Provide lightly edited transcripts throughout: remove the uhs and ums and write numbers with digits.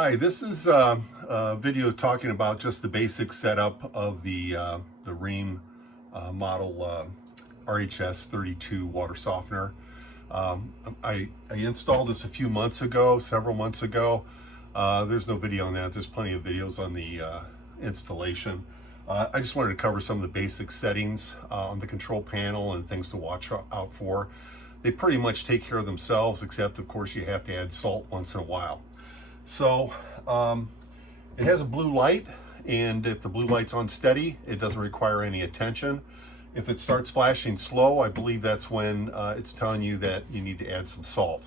Hi, this is a video talking about just the basic setup of the Rheem model RHS32 water softener. I installed this a few months ago, several months ago. There's no video on that. There's plenty of videos on the installation. I just wanted to cover some of the basic settings on the control panel and things to watch out for. They pretty much take care of themselves, except of course you have to add salt once in a while. So it has a blue light, and if the blue light's on steady, it doesn't require any attention. If it starts flashing slow, I believe that's when it's telling you that you need to add some salt.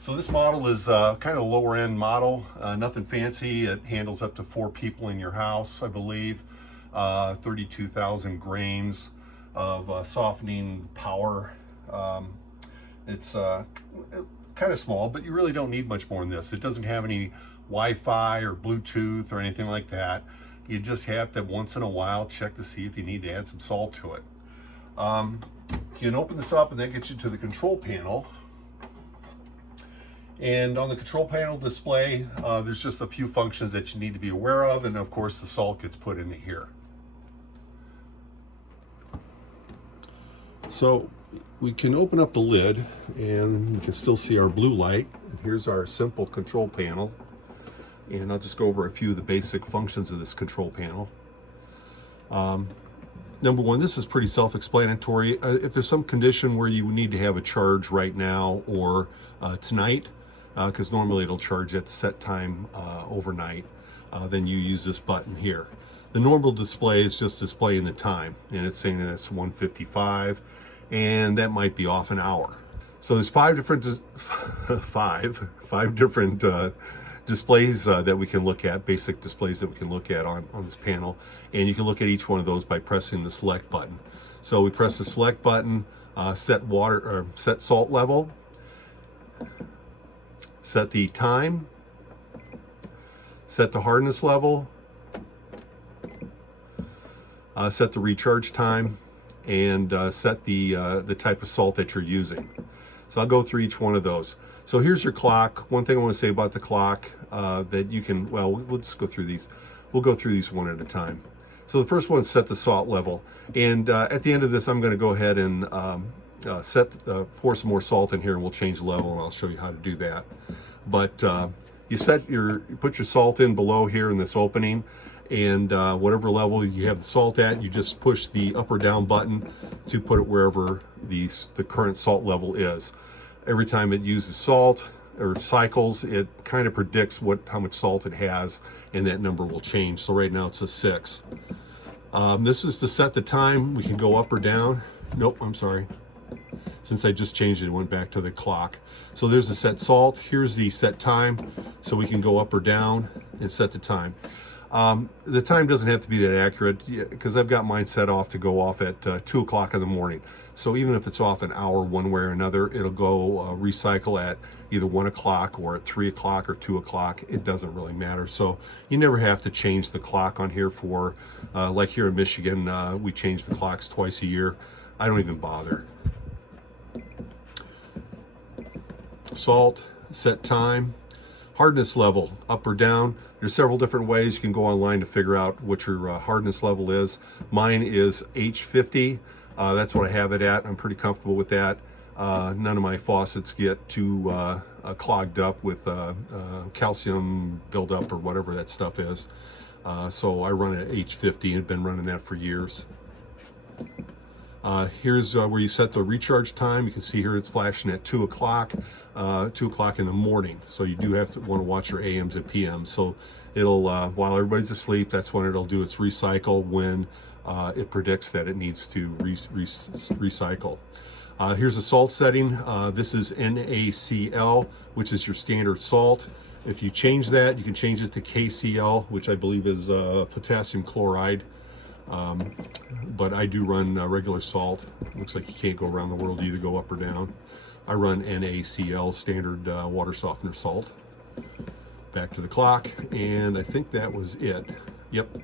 So this model is kind of a lower end model, nothing fancy. It handles up to 4 people in your house, I believe. 32,000 grains of softening power. It's kind of small, but you really don't need much more than this. It doesn't have any Wi-Fi or Bluetooth or anything like that. You just have to once in a while check to see if you need to add some salt to it. You can open this up and that gets you to the control panel. And on the control panel display, there's just a few functions that you need to be aware of, and of course the salt gets put into here. So we can open up the lid and we can still see our blue light. And here's our simple control panel. And I'll just go over a few of the basic functions of this control panel. Number one, this is pretty self-explanatory. If there's some condition where you need to have a charge right now or tonight, because normally it'll charge at the set time overnight, then you use this button here. The normal display is just displaying the time, and it's saying that it's 1:55, and that might be off an hour. So there's five different displays that we can look at, basic displays that we can look at on this panel, and you can look at each one of those by pressing the select button. So we press the select button, set salt level, set the time, set the hardness level, set the recharge time, and set the type of salt that you're using. So I'll go through each one of those. So here's your clock. One thing I want to say about the clock that you can, well, we'll just go through these. We'll go through these one at a time. So the first one is set the salt level. And at the end of this, I'm going to go ahead and pour some more salt in here, and we'll change the level, and I'll show you how to do that. But you put your salt in below here in this opening, and whatever level you have the salt at, you just push the up or down button to put it wherever the current salt level is. Every time it uses salt or cycles, it kind of predicts how much salt it has, and that number will change. So right now it's a 6. This is to set the time. We can go up or down. Nope, I'm sorry. Since I just changed it, it went back to the clock. So there's the set salt. Here's the set time. So we can go up or down and set the time. The time doesn't have to be that accurate because I've got mine set off to go off at 2 o'clock in the morning. So even if it's off an hour one way or another, it'll go recycle at either 1 o'clock or at 3 o'clock or 2 o'clock. It doesn't really matter. So you never have to change the clock on here for, like here in Michigan, we change the clocks twice a year. I don't even bother. Salt, set time, hardness level, up or down. There's several different ways. You can go online to figure out what your hardness level is. Mine is H50. That's what I have it at. I'm pretty comfortable with that. None of my faucets get too clogged up with calcium buildup or whatever that stuff is. So I run it at H50 and have been running that for years. Here's where you set the recharge time. You can see here it's flashing at 2 o'clock, 2 o'clock in the morning. So you do have to want to watch your AMs and PMs. So it'll, while everybody's asleep, that's when it'll do its recycle when it predicts that it needs to recycle. Here's the salt setting. This is NaCl, which is your standard salt. If you change that, you can change it to KCl, which I believe is potassium chloride. But I do run regular salt. Looks like you can't go around the world, either go up or down. I run NaCl, standard water softener salt. Back to the clock, and I think that was it. Yep,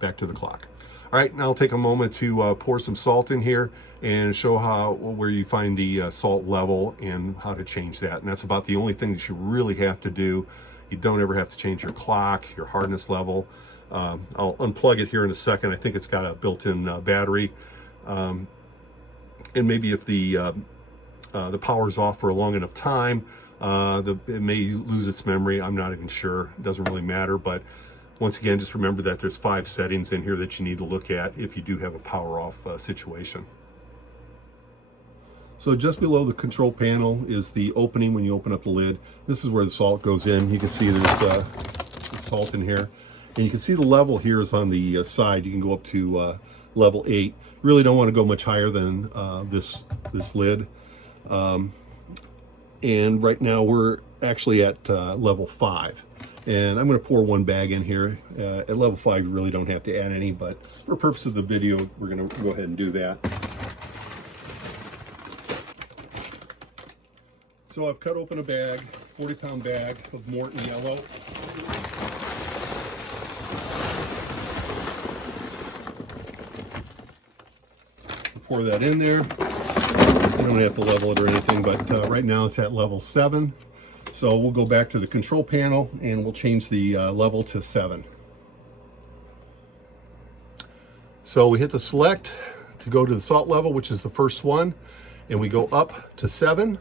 back to the clock. All right, now I'll take a moment to pour some salt in here and show where you find the salt level and how to change that. And that's about the only thing that you really have to do. You don't ever have to change your clock, your hardness level. I'll unplug it here in a second. I think it's got a built-in battery. And maybe if the power's off for a long enough time, it may lose its memory. I'm not even sure. It doesn't really matter. But once again, just remember that there's 5 settings in here that you need to look at if you do have a power off situation. So just below the control panel is the opening when you open up the lid. This is where the salt goes in. You can see there's salt in here. And you can see the level here is on the side. You can go up to level 8. Really don't want to go much higher than this lid. And right now we're actually at level 5. And I'm going to pour 1 bag in here. At level 5, you really don't have to add any, but for purpose of the video, we're going to go ahead and do that. So I've cut open a bag, 40-pound bag of Morton Yellow. Pour that in there. You don't have to level it or anything, but right now it's at level 7. So we'll go back to the control panel and we'll change the level to 7. So we hit the select to go to the salt level, which is the first one, and we go up to 7.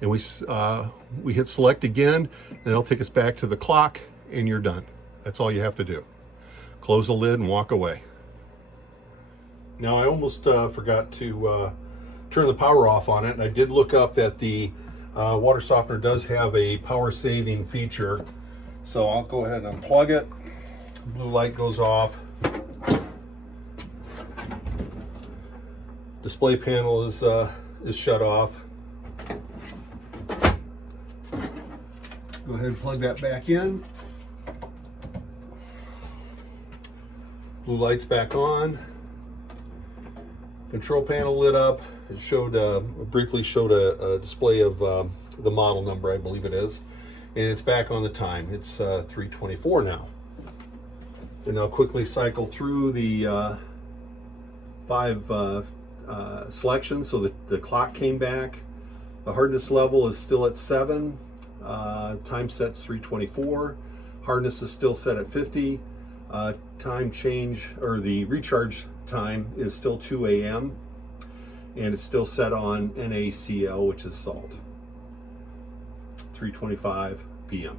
And we hit select again, and it'll take us back to the clock, and you're done. That's all you have to do. Close the lid and walk away. Now I almost forgot to turn the power off on it, and I did look up that the water softener does have a power saving feature. So I'll go ahead and unplug it. Blue light goes off. Display panel is shut off. Go ahead and plug that back in. Blue light's back on. Control panel lit up. It showed briefly showed a display of the model number, I believe it is, and it's back on the time. It's 3:24 now. And I'll quickly cycle through the 5 selections. So the clock came back. The hardness level is still at 7. Time set's 3:24. Hardness is still set at 50. Time change, or the recharge time, is still 2 a.m. and it's still set on NaCl, which is salt. 3:25 p.m.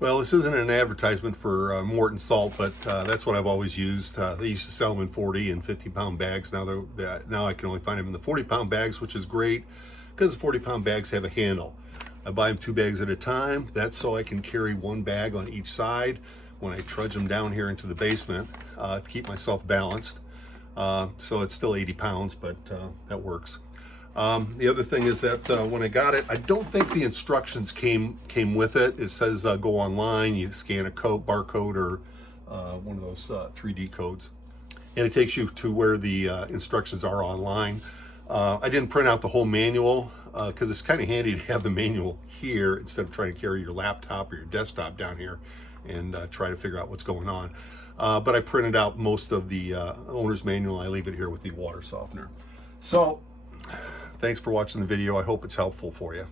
Well, this isn't an advertisement for Morton salt, but that's what I've always used. They used to sell them in 40 and 50-pound bags. Now I can only find them in the 40-pound bags, which is great because the 40-pound bags have a handle. I buy them 2 bags at a time. That's so I can carry 1 bag on each side when I trudge them down here into the basement to keep myself balanced. So it's still 80 pounds, but that works. The other thing is that when I got it, I don't think the instructions came with it. It says go online, you scan a barcode or one of those 3D codes, and it takes you to where the instructions are online. I didn't print out the whole manual because it's kind of handy to have the manual here instead of trying to carry your laptop or your desktop down here and try to figure out what's going on. But I printed out most of the owner's manual. I leave it here with the water softener. So thanks for watching the video. I hope it's helpful for you.